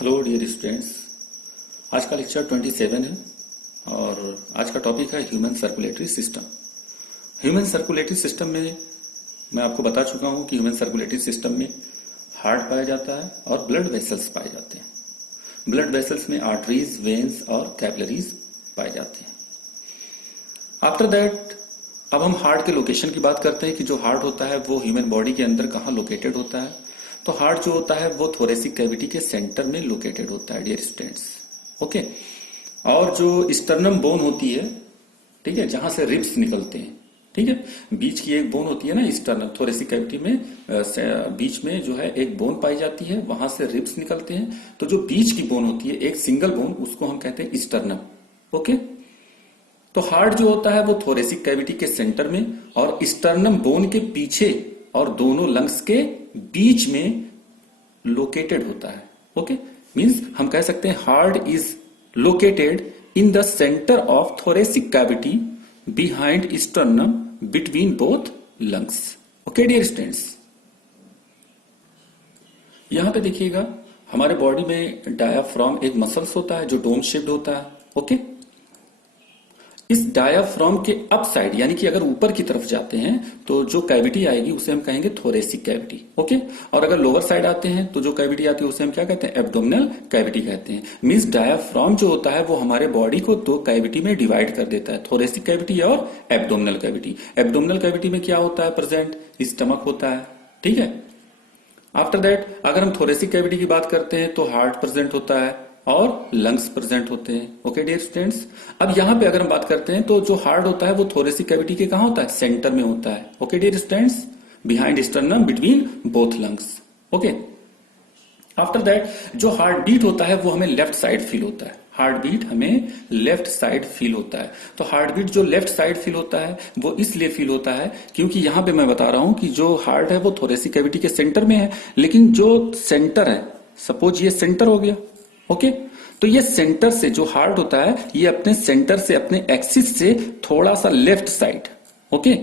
Hello dear students. आज का lecture 27 है और आज का टॉपिक है human circulatory system. Human circulatory system में मैं आपको बता चुका हूं कि ह्यूमन सर्कुलेटरी सिस्टम में हार्ट पाया जाता है और ब्लड वेसल्स पाए जाते हैं। ब्लड वेसल्स में आर्टरीज, वेन्स और कैपिलरीज पाए जाते हैं। आफ्टर दैट अब हम हार्ट के लोकेशन की बात करते हैं कि जो हार्ट होता है वो ह्यूमन बॉडी के अंदर कहाँ लोकेटेड होता है। तो हार्ट जो होता है वो थोरेसिक कैविटी के सेंटर में लोकेटेड होता है डियर स्टूडेंट्स। ओके। और जो स्टर्नम बोन होती है, ठीक है, जहां से रिब्स निकलते हैं, ठीक है, बीच की एक बोन होती है ना स्टर्नम, थोरेसिक कैविटी में बीच में जो है एक बोन पाई जाती है, वहां से रिब्स निकलते हैं। तो जो बीच की बोन होती है एक सिंगल बोन, उसको हम कहते हैं स्टर्नम। ओके। तो हार्ट जो होता है वो थोरेसिक कैविटी के सेंटर में और स्टर्नम बोन के पीछे और दोनों लंग्स के बीच में लोकेटेड होता है। ओके। मींस हम कह सकते हैं heart is located in the centre of thoracic cavity behind sternum between both lungs. Okay dear students, यहां पे देखिएगा हमारे बॉडी में डायाफ्राम एक मसल्स होता है जो डोम शेप्ड होता है। ओके। इस डायाफ्राम के अप साइड यानी कि अगर ऊपर की तरफ जाते हैं तो जो कैविटी आएगी उसे हम कहेंगे थोरेसिक कैविटी। ओके। और अगर लोअर साइड आते हैं तो जो कैविटी आती है उसे हम क्या कहते हैं, एब्डोमिनल कैविटी कहते हैं। मींस डायाफ्राम जो होता है वो हमारे बॉडी को दो कैविटी में डिवाइड कर देता है, थोरेसिक कैविटी और एब्डोमिनल कैविटी। एब्डोमिनल कैविटी में क्या होता है प्रेजेंट, स्टमक होता है, ठीक है। आफ्टर दैट अगर हम थोरेसिक कैविटी की बात करते हैं तो हार्ट प्रेजेंट होता है और लंग्स प्रेजेंट होते हैं। ओके डियर स्टूडेंट्स, अब यहां पे अगर हम बात करते हैं तो जो हार्ट होता है वो थोरेसिक कैविटी के कहां होता है, सेंटर में होता है। Okay dear students, behind sternum between both lungs. Okay. After that जो हार्ट बीट होता है वो हमें लेफ्ट साइड फील होता है। हार्ट बीट हमें लेफ्ट साइड फील होता है। तो हार्ट बीट जो लेफ्ट साइड फील होता है वो इसलिए फील होता है क्योंकि यहां पे मैं बता रहा हूं कि जो हार्ट है वो थोरेसिक कैविटी के सेंटर में है, लेकिन जो सेंटर है, सपोज ये सेंटर हो गया। ओके। तो ये सेंटर से जो हार्ट होता है ये अपने सेंटर से, अपने एक्सिस से थोड़ा सा लेफ्ट साइड, ओके,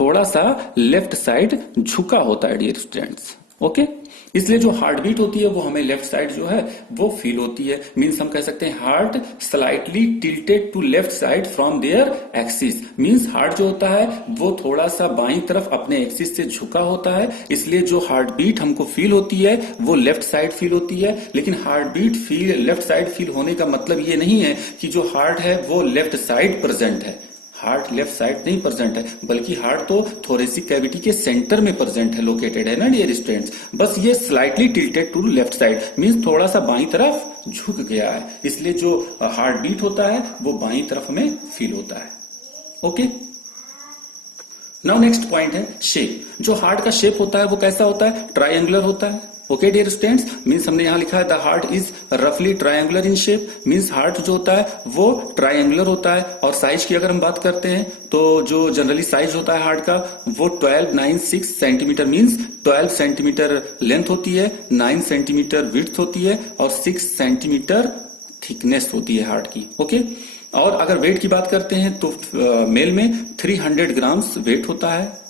थोड़ा सा लेफ्ट साइड झुका होता है डियर स्टूडेंट्स। ओके। इसलिए जो हार्ट बीट होती है वो हमें लेफ्ट साइड जो है वो फील होती है। मींस हम कह सकते हैं heart slightly tilted to left side from their axis. Means heart जो होता है वो थोड़ा सा बाईं तरफ अपने एक्सिस से झुका होता है, इसलिए जो हार्ट बीट हमको फील होती है वो लेफ्ट साइड फील होती है। लेकिन heart beat feel left side feel होने का मतलब ये नहीं है कि जो हार्ट है वो लेफ्ट साइड प्रेजेंट है। हार्ट लेफ्ट साइड नहीं प्रेजेंट है, बल्कि हार्ट तो थोरेसिक कैविटी के सेंटर में प्रेजेंट है, लोकेटेड है ना डियर स्टूडेंट्स। बस ये slightly tilted to left side, means थोड़ा सा बाईं तरफ झुक गया है, इसलिए जो हार्ट बीट होता है वो बाईं तरफ में फील होता है। ओके। नाउ नेक्स्ट पॉइंट है शेप। जो हार्ट का शेप होता है वो कैसा होता है, ट्रायंगुलर होता है। ओके डियर स्टूडेंट्स, मींस हमने यहां लिखा है द हार्ट इज रफली triangular in shape. Means heart जो होता है वो ट्रायंगुलर होता है। और साइज की अगर हम बात करते हैं तो जो जनरली साइज होता है हार्ट का वो 1296 सेंटीमीटर, मींस 12 सेंटीमीटर लेंथ होती है, 9 सेंटीमीटर विड्थ होती है और 6 सेंटीमीटर थिकनेस होती है हार्ट की। ओके। और अगर वेट की बात करते हैं तो मेल में 300 ग्राम्स वेट होता है।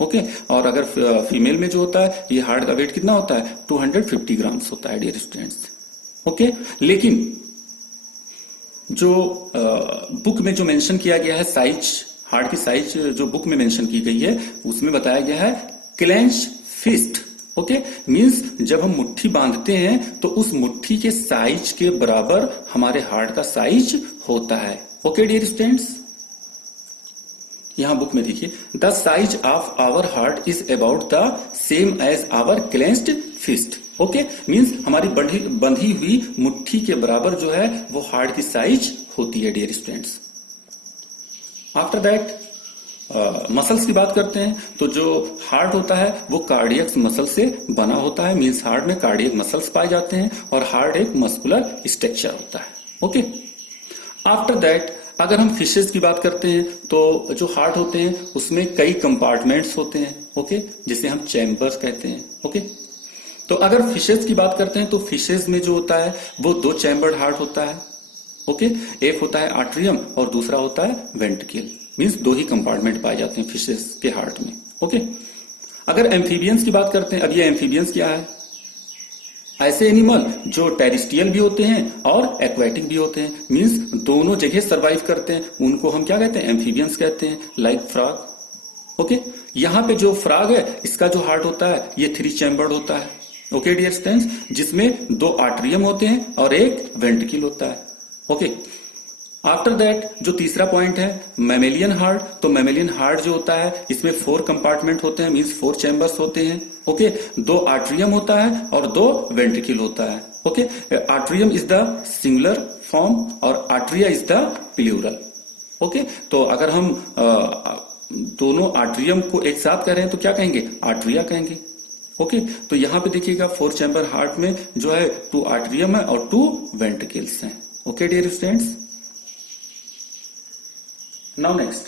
ओके। और अगर फीमेल में जो होता है ये हार्ट का वेट कितना होता है, 250 ग्राम्स होता है डियर स्टूडेंट्स। ओके। लेकिन जो बुक में जो मेंशन किया गया है साइज, हार्ट की साइज जो बुक में मेंशन की गई है उसमें बताया गया है क्लेंच फिस्ट। ओके। मींस जब हम मुट्ठी बांधते हैं तो उस मुट्ठी के साइज के बराबर हमारे हार्ट का साइज होता है। ओके डियर स्टूडेंट्स, यहां बुक में देखिए the size of our heart is about the same as our clenched fist. Okay. Means हमारी बंधी हुई मुट्ठी के बराबर जो है वो हार्ट की साइज होती है dear students. After that muscles की बात करते हैं तो जो हार्ट होता है वो कार्डियक मसल से बना होता है। मींस हार्ट में कार्डियक मसल्स पाए जाते हैं और हार्ट एक मस्कुलर स्ट्रक्चर होता है। ओके। आफ्टर दैट अगर हम फिशेस की बात करते हैं तो जो हार्ट होते हैं उसमें कई कंपार्टमेंट्स होते हैं। ओके। जिसे हम चैम्बर्स कहते हैं। ओके। तो अगर फिशेस की बात करते हैं तो फिशेस में जो होता है वो 2 चैम्बर्ड हार्ट होता है। ओके। एक होता है आर्ट्रियम और दूसरा होता है वेंट्रिकल। मींस 2 ही कंपार्टमेंट पाए जाते हैं फिशेस के हार्ट में। ओके। अगर एम्फीबियंस की बात करते हैं, अब ये एम्फीबियंस क्या है, ऐसे एनिमल जो टेरिस्ट्रियल भी होते हैं और एक्वेटिक भी होते हैं, मींस दोनों जगह सरवाइव करते हैं, उनको हम क्या कहते हैं, एम्फीबियंस कहते हैं, लाइक फ्रॉग। ओके, यहां पे जो फ्रॉग है इसका जो हार्ट होता है ये 3 चैम्बर्ड होता है। ओके डियर स्टूडेंट्स, जिसमें 2 आर्टरियम होते हैं और एक वेंट्रिकल होता है। ओके, आफ्टर दैट जो तीसरा पॉइंट है मैमेलियन हार्ट, तो मैमेलियन हार्ट जो होता है इसमें 4 कंपार्टमेंट होते हैं, मींस 4 चैम्बर्स होते हैं। ओके, 2 आर्टरियम होता है और 2 वेंट्रिकल होता है। Okay, atrium is the singular form और आर्टरिया इज द प्लूरल। ओके, तो अगर हम दोनों आर्टरियम को एक साथ कह रहे हैं तो क्या कहेंगे, आर्टरिया कहेंगे। ओके, तो यहां पे देखिएगा 4 चैम्बर हार्ट में जो है 2 आर्टरियम है और 2 वेंट्रिकल्स हैं। Okay dear students, now next,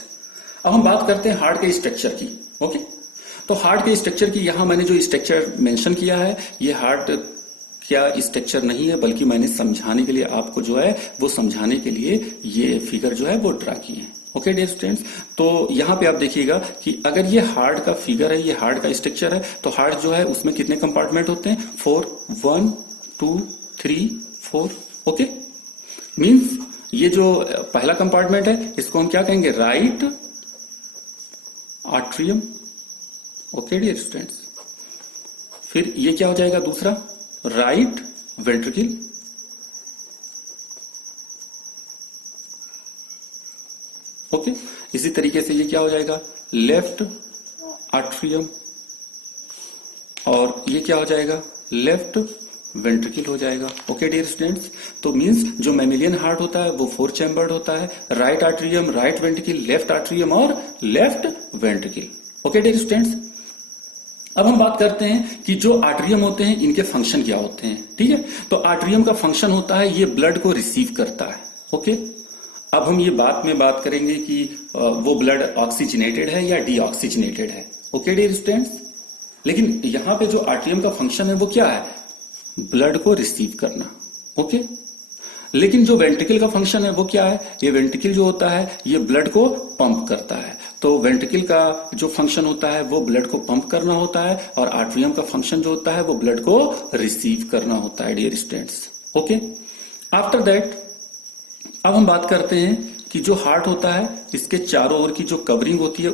अब हम बात करते हैं हार्ट के स्ट्रक्चर की। ओके, तो हार्ट के स्ट्रक्चर की यहां मैंने जो स्ट्रक्चर मेंशन किया है ये हार्ट क्या स्ट्रक्चर नहीं है, बल्कि मैंने समझाने के लिए आपको जो है वो समझाने के लिए ये फिगर जो है वो ड्रा किए हैं। ओके डियर स्टूडेंट्स, तो यहां पे आप देखिएगा कि अगर ये हार्ट का फिगर है, ये हार्ट का स्ट्रक्चर है, तो हार्ट जो है उसमें कितने कंपार्टमेंट होते हैं, 4, 1 2 3 4। ओके, मीन्स ये जो पहला कंपार्टमेंट है इसको हम क्या कहेंगे, right atrium. Okay dear students, फिर ये क्या हो जाएगा दूसरा, राइट वेंट्रिकल। ओके, इसी तरीके से ये क्या हो जाएगा, लेफ्ट आर्टरियम, और ये क्या हो जाएगा, लेफ्ट वेंट्रिकल हो जाएगा। ओके डियर स्टूडेंट्स, तो मींस जो मैमिलियन हार्ट होता है वो 4 चैम्बर्ड होता है, right atrium, right ventricle, left atrium और left ventricle. Okay dear students, अब हम बात करते हैं कि जो आर्टरियम होते हैं इनके फंक्शन क्या होते हैं। ठीक है, तो आर्टरियम का फंक्शन होता है ये ब्लड को रिसीव करता है। ओके, अब हम ये बात में बात करेंगे कि वो ब्लड ऑक्सीजनेटेड है या डीऑक्सीजनेटेड है। ओके डियर स्टूडेंट्स, लेकिन यहां पे जो आर्टरियम का फंक्शन है वो क्या है, ब्लड को रिसीव करना। ओके, लेकिन जो वेंट्रिकल का फंक्शन है वो क्या है, ये वेंट्रिकल जो होता है ये ब्लड को पंप करता है। तो वेंट्रिकल का जो फंक्शन होता है वो ब्लड को पंप करना होता है और आर्टरियम का फंक्शन जो होता है वो ब्लड को रिसीव करना होता है dear students. Okay, after that अब हम बात करते हैं कि जो हार्ट होता है इसके चारों ओर की जो कवरिंग होती है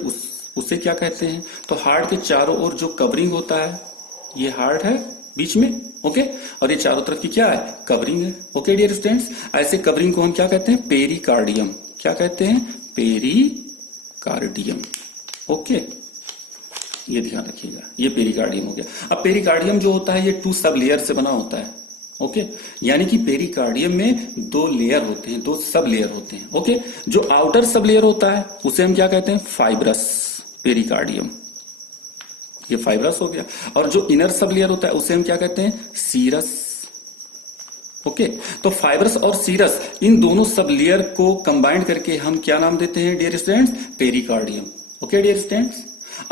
उसे क्या कहते हैं। तो हार्ट के चारों ओर जो कवरिंग होता है, ये हार्ट है बीच में। ओके, और ये चारों तरफ की क्या है, कवरिंग है। ओके डियर स्टूडेंट्स, ऐसे कवरिंग को हम क्या कहते हैं, पेरिकार्डियम। क्या कहते हैं, पेरिकार्डियम। ओके, ये ध्यान रखिएगा, ये पेरिकार्डियम हो गया। अब पेरिकार्डियम जो होता है ये 2 सब लेयर से बना होता है। ओके, यानी कि पेरिकार्डियम में 2 लेयर होते हैं, 2 सब लेयर होते हैं। ओके, जो आउटर सब लेयर होता है उसे हम क्या कहते हैं, फाइब्रस पेरिकार्डियम, ये फाइब्रस हो गया। और जो इनर सब लेयर होता है उसे हम क्या कहते हैं, सीरस। ओके, तो फाइब्रस और सीरस इन दोनों सब लेयर को कंबाइंड करके हम क्या नाम देते हैं dear students, pericardium. Okay dear students,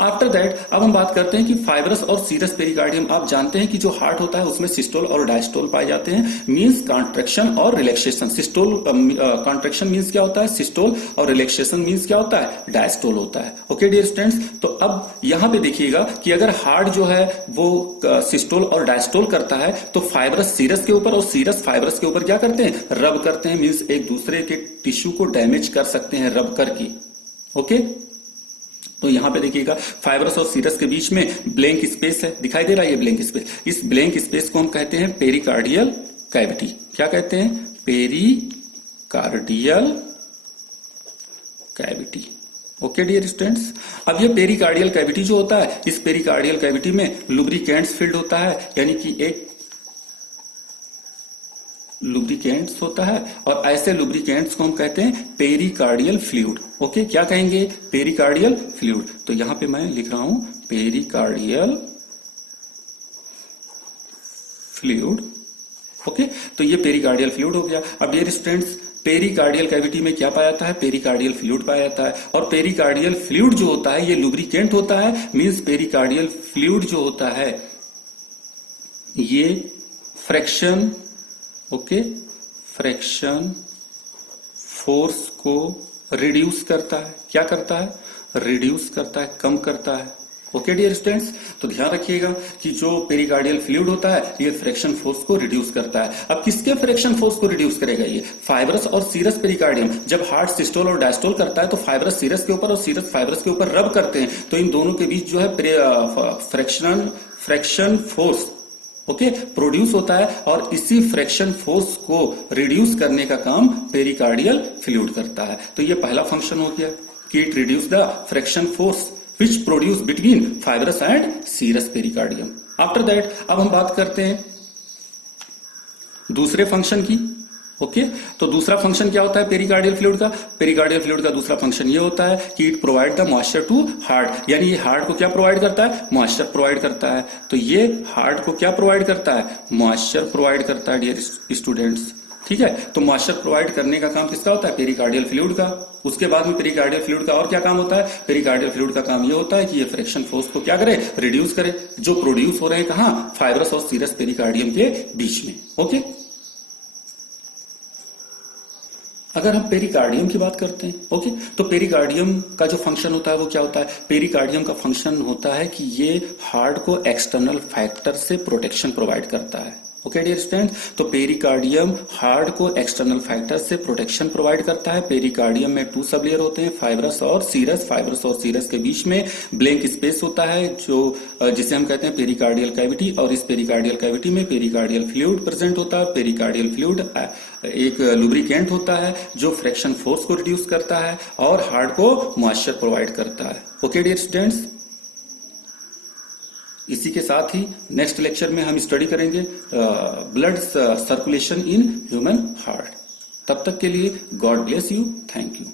after that अब हम बात करते हैं कि फाइब्रस और सीरस पेरिकार्डियम, आप जानते हैं कि जो हार्ट होता है उसमें सिस्टोल और डायस्टोल पाए जाते हैं, मींस कॉन्ट्रैक्शन और रिलैक्सेशन। सिस्टोल कॉन्ट्रैक्शन मींस क्या होता है, सिस्टोल, और रिलैक्सेशन मींस क्या होता है, डायस्टोल होता है। ओके डियर स्टूडेंट्स, तो अब यहां पे देखिएगा कि अगर हार्ट जो है वो सिस्टोल और डायस्टोल करता है तो फाइब्रस सीरस के ऊपर और सीरस फाइब्रस के ऊपर क्या करते हैं, रब करते हैं, मींस एक दूसरे के टिश्यू को डैमेज कर सकते हैं रब करके। ओके, तो यहां पे देखिएगा फाइब्रस और सीरस के बीच में ब्लैंक स्पेस है, दिखाई दे रहा है ये ब्लैंक स्पेस। इस ब्लैंक स्पेस को हम कहते हैं पेरिकार्डियल कैविटी। क्या कहते हैं, pericardial cavity. Okay dear students, अब ये पेरिकार्डियल कैविटी जो होता है, इस पेरिकार्डियल कैविटी में लुब्रिकेंट्स फील्ड होता है, यानी कि एक लुब्रिकेंट्स होता है, और ऐसे लुब्रिकेंट्स को हम कहते हैं पेरिकार्डियल फ्लूइड। ओके, क्या कहेंगे, पेरिकार्डियल फ्लूइड। तो यहां पे मैं लिख रहा हूं पेरिकार्डियल फ्लूइड। ओके, तो ये पेरिकार्डियल फ्लूइड हो गया। अब डियर स्टूडेंट्स, पेरिकार्डियल कैविटी में क्या पाया जाता है, पेरिकार्डियल फ्लूइड पाया जाता है। और पेरिकार्डियल फ्लूइड जो होता है ये लुब्रिकेंट होता है, मींस पेरिकार्डियल फ्लूइड जो होता है ये फ्रैक्शन, ओके, फ्रैक्शन फोर्स को रिड्यूस करता है। क्या करता है, रिड्यूस करता है, कम करता है। ओके डियर स्टूडेंट्स, तो ध्यान रखिएगा कि जो पेरिकार्डियल फ्लूइड होता है ये फ्रिक्शन फोर्स को रिड्यूस करता है। अब किसके फ्रिक्शन फोर्स को रिड्यूस करेगा? ये फाइब्रस और सीरस पेरिकार्डियम। जब हार्ट सिस्टोल और डायस्टोल करता है तो फाइब्रस सीरस के ऊपर और सीरस फाइब्रस के ऊपर रब करते हैं, तो इन दोनों के बीच जो है फ्रिक्शन फोर्स ओके प्रोड्यूस होता है, और इसी फ्रिक्शन फोर्स को रिड्यूस करने का काम पेरिकार्डियल फ्लूइड करता है। तो ये पहला फंक्शन हो गया कि it reduce the friction force which produce between fibrous and serous pericardium. After that, अब हम बात करते हैं दूसरे फंक्शन की। ओके तो दूसरा फंक्शन क्या होता है पेरिकार्डियल फ्लूइड का? पेरिकार्डियल फ्लूइड का दूसरा फंक्शन ये होता है कि it provide the moisture to heart, यानी ये हार्ट को क्या प्रोवाइड करता है? मॉइस्चर प्रोवाइड करता है। तो ये हार्ट को क्या प्रोवाइड करता है? मॉइस्चर प्रोवाइड करता है डियर स्टूडेंट्स। ठीक है, तो मॉइस्चर प्रोवाइड करने का काम किसका होता है? पेरिकार्डियल फ्लूइड का। उसके बाद में पेरिकार्डियल फ्लूइड का और क्या काम होता है? पेरिकार्डियल फ्लूइड का काम ये होता है कि ये फ्रिक्शन फोर्स को क्या करे? रिड्यूस करे, जो प्रोड्यूस हो रहे हैं कहां? फाइब्रस और सीरस पेरिकार्डियम के बीच में। ओके, अगर हम पेरिकार्डियम की बात करते हैं, ओके, तो पेरिकार्डियम का जो फंक्शन होता है वो क्या होता है? पेरिकार्डियम का फंक्शन होता है कि ये हार्ट को एक्सटर्नल फैक्टर से प्रोटेक्शन प्रोवाइड करता है। ओके डियर स्टूडेंट, तो पेरिकार्डियम हार्ट को एक्सटर्नल फैक्टर से प्रोटेक्शन प्रोवाइड करता है। पेरिकार्डियम में 2 सब लेयर होते हैं, फाइब्रस और सीरस। फाइब्रस और सीरस के बीच में ब्लैंक स्पेस होता है जो जिसे हम कहते हैं पेरिकार्डियल कैविटी, और इस पेरिकार्डियल कैविटी में पेरिकार्डियल फ्लूइड प्रेजेंट होता है। पेरिकार्डियल फ्लूइड एक लुब्रिकेंट होता है जो फ्रिक्शन फोर्स को रिड्यूस करता है और हार्ट को मॉइस्चर प्रोवाइड करता है। ओके डियर स्टूडेंट्स, इसी के साथ ही नेक्स्ट लेक्चर में हम स्टडी करेंगे blood circulation in human heart. तब तक के लिए God bless you, thank you.